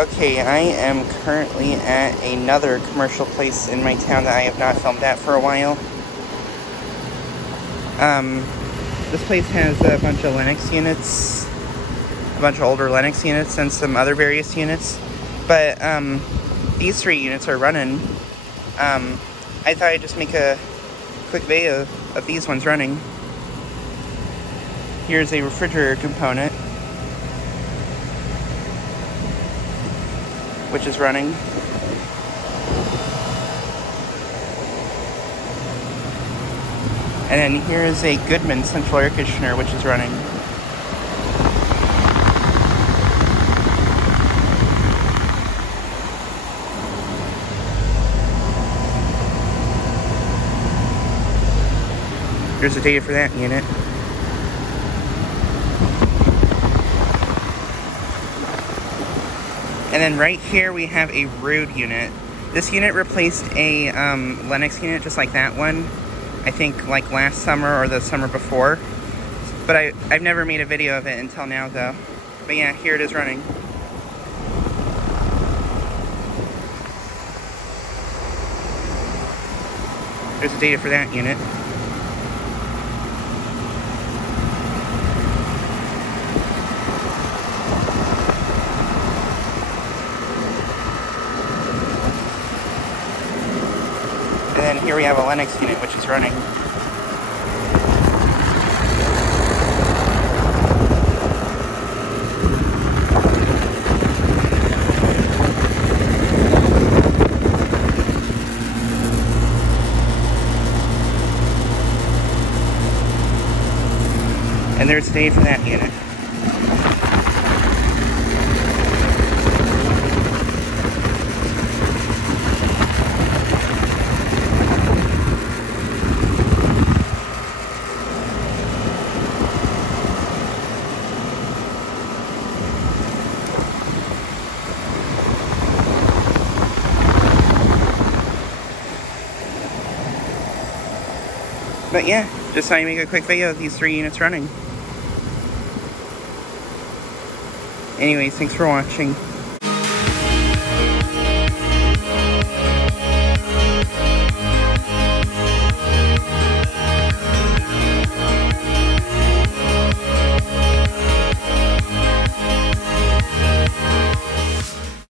Okay, I am currently at another commercial place in my town that I have not filmed at for a while. This place has a bunch of Lennox units, a bunch of older Lennox units, and some other various units. But, these 3 units are running. I thought I'd just make a quick video of these ones running. Here's a refrigerator component, which is running. And then here is a Goodman central air conditioner, which is running. Here's the data for that unit. And then right here we have a Ruud unit. This unit replaced a Lennox unit just like that one. I think like last summer or the summer before. But I've never made a video of it until now though. But yeah, here it is running. There's the data for that unit. And then here we have a Lennox unit, which is running. And there's the date for that unit. But yeah, just thought I'd make a quick video of these 3 units running. Anyways, thanks for watching.